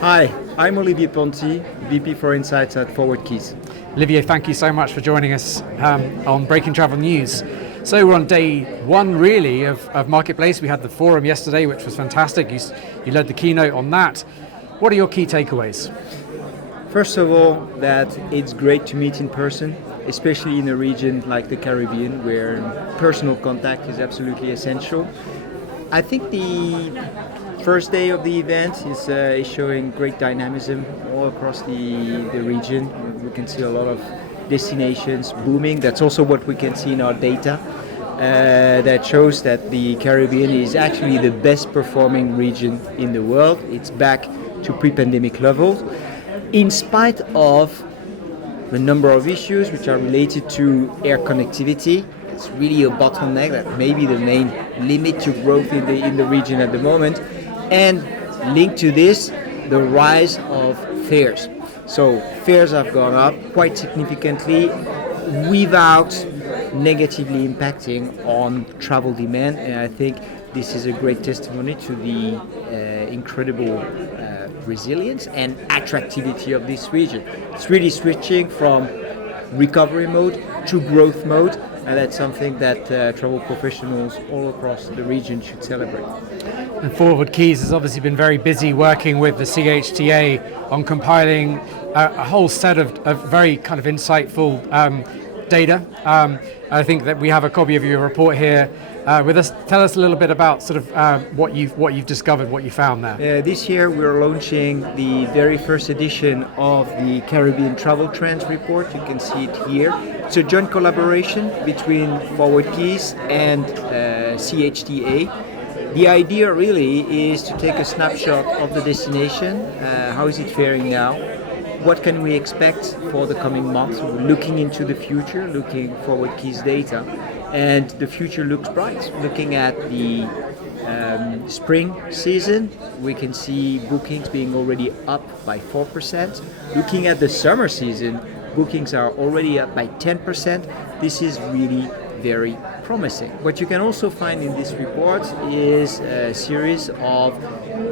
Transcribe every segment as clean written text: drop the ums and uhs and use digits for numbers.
Hi, I'm Olivier Ponti, VP for Insights at ForwardKeys. Olivier, thank you so much for joining us on Breaking Travel News. So we're on day one, really, of Marketplace. We had the forum yesterday, which was fantastic. You led the keynote on that. What are your key takeaways? First of all, that it's great to meet in person, especially in a region like the Caribbean, where personal contact is absolutely essential. I think the first day of the event is showing great dynamism all across the region. We can see a lot of destinations booming. That's also what we can see in our data. That shows that the Caribbean is actually the best performing region in the world. It's back to pre-pandemic levels, in spite of the number of issues which are related to air connectivity. It's really a bottleneck that may be the main limit to growth in the region at the moment. And linked to this, the rise of fares. So fares have gone up quite significantly without negatively impacting on travel demand. And I think this is a great testimony to the incredible resilience and attractivity of this region. It's really switching from recovery mode to growth mode. And that's something that travel professionals all across the region should celebrate. And ForwardKeys has obviously been very busy working with the CHTA on compiling a whole set of very kind of insightful data. I think that we have a copy of your report here with us. Tell us a little bit about sort of what you've discovered, what you found there. This year we're launching the very first edition of the Caribbean Travel Trends report. You can see it here. It's a joint collaboration between ForwardKeys and CHTA. The idea really is to take a snapshot of the destination. How is it faring now? What can we expect for the coming months? We're looking into the future, looking ForwardKeys data, and the future looks bright. Looking at the spring season, we can see bookings being already up by 4%. Looking at the summer season, bookings are already up by 10%. This is really very promising. What you can also find in this report is a series of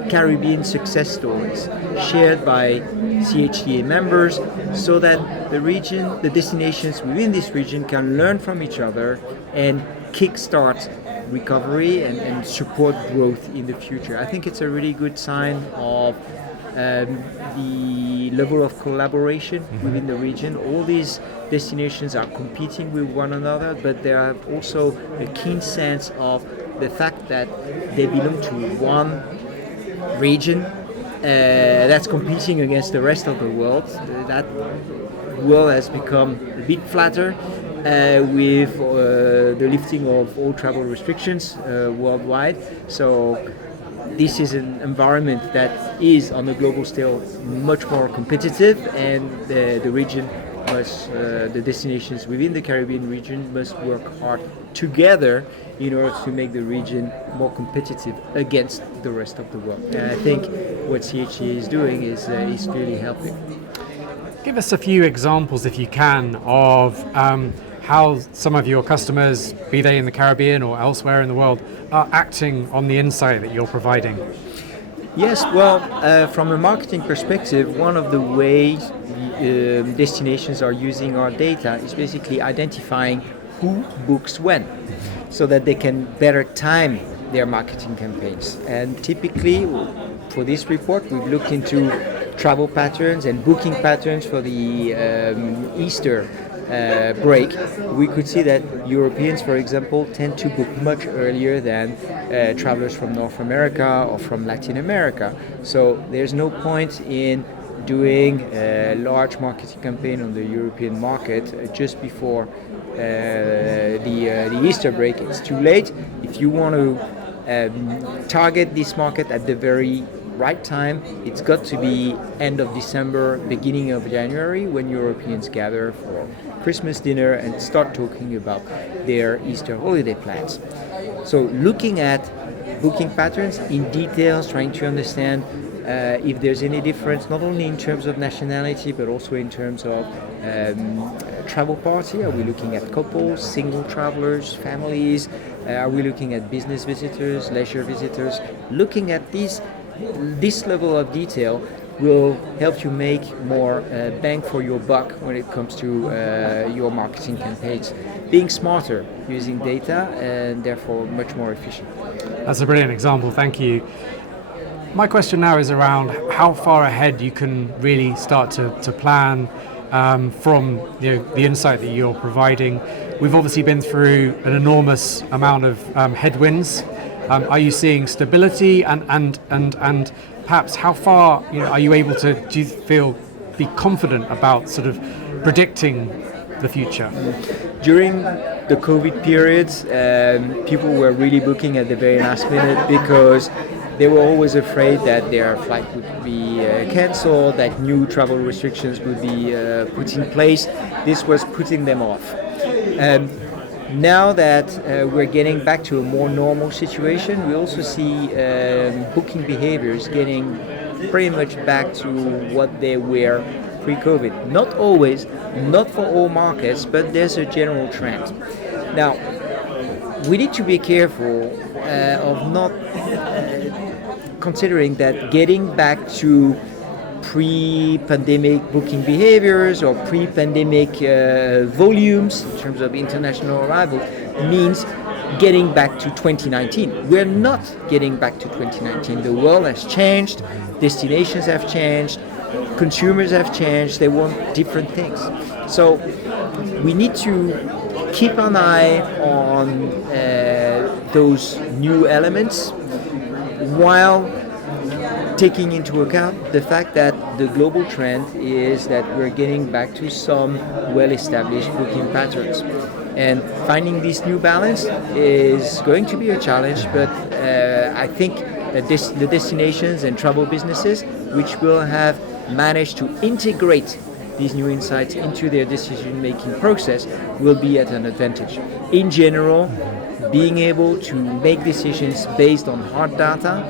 Caribbean success stories shared by CHTA members so that the destinations within this region can learn from each other and kickstart recovery and support growth in the future. I think it's a really good sign of the level of collaboration within the region. All these destinations are competing with one another, but there are also a keen sense of the fact that they belong to one region that's competing against the rest of the world. That world has become a bit flatter with the lifting of all travel restrictions worldwide. So this is an environment that is on a global scale much more competitive, and the region the destinations within the Caribbean region must work hard together in order to make the region more competitive against the rest of the world. And I think what CHTA is doing is really helping. Give us a few examples, if you can, of how some of your customers, be they in the Caribbean or elsewhere in the world, are acting on the insight that you're providing. Yes, well, from a marketing perspective, one of the ways destinations are using our data is basically identifying who books when, so that they can better time their marketing campaigns. And typically, for this report, we've looked into travel patterns and booking patterns for the Easter break. We could see that Europeans, for example, tend to book much earlier than travelers from North America or from Latin America. So there's no point in doing a large marketing campaign on the European market just before the Easter break. It's too late. If you want to target this market at the very right time, it's got to be end of December, beginning of January, when Europeans gather for Christmas dinner and start talking about their Easter holiday plans. So looking at booking patterns in details, trying to understand if there's any difference, not only in terms of nationality, but also in terms of travel party. Are we looking at couples, single travelers, families? Are we looking at business visitors, leisure visitors? Looking at this level of detail will help you make more bang for your buck when it comes to your marketing campaigns. Being smarter using data and therefore much more efficient. That's a brilliant example, thank you. My question now is around how far ahead you can really start to plan from the insight that you're providing. We've obviously been through an enormous amount of headwinds. Are you seeing stability and perhaps how far are you able to, do you feel, be confident about sort of predicting the future? During the COVID period, people were really booking at the very last minute because they were always afraid that their flight would be cancelled, that new travel restrictions would be put in place. This was putting them off. Now that we're getting back to a more normal situation, we also see booking behaviors getting pretty much back to what they were pre-COVID. Not always, not for all markets, but there's a general trend. Now, we need to be careful of not considering that getting back to pre-pandemic booking behaviors or pre-pandemic volumes in terms of international arrival means getting back to 2019. We're not getting back to 2019. The world has changed, destinations have changed, consumers have changed, they want different things. So we need to keep an eye on those new elements while taking into account the fact that the global trend is that we're getting back to some well-established booking patterns. And finding this new balance is going to be a challenge, but I think that the destinations and travel businesses which will have managed to integrate these new insights into their decision-making process will be at an advantage. In general, being able to make decisions based on hard data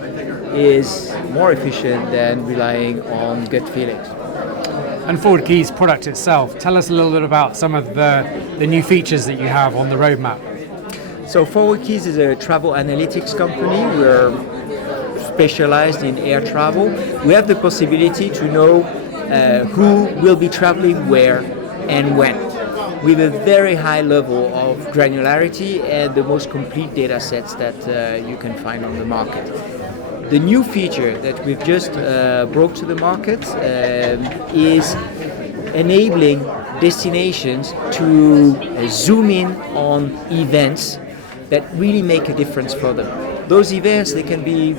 is more efficient than relying on gut feelings. And ForwardKeys product itself, tell us a little bit about some of the new features that you have on the roadmap. So ForwardKeys is a travel analytics company. We're specialized in air travel. We have the possibility to know who will be traveling where and when, with a very high level of granularity and the most complete data sets that you can find on the market. The new feature that we've just brought to the market is enabling destinations to zoom in on events that really make a difference for them. Those events, they can be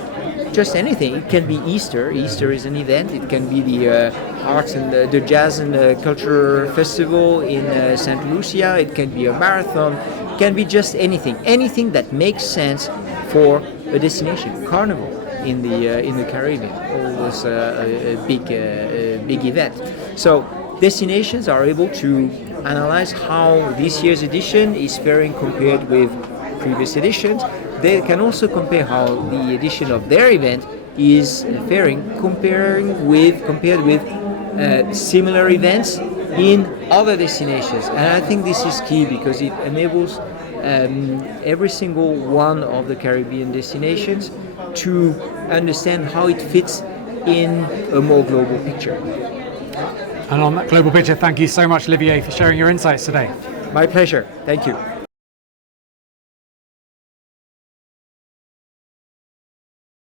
just anything. It can be Easter. Easter is an event. It can be the arts and the jazz and culture festival in St. Lucia. It can be a marathon. It can be just anything. Anything that makes sense for a destination. Carnival in the Caribbean, always a big event. So destinations are able to analyze how this year's edition is faring compared with previous editions. They can also compare how the edition of their event is faring compared with similar events in other destinations. And I think this is key because it enables every single one of the Caribbean destinations to understand how it fits in a more global picture. And on that global picture, thank you so much, Olivier, for sharing your insights today. My pleasure. Thank you.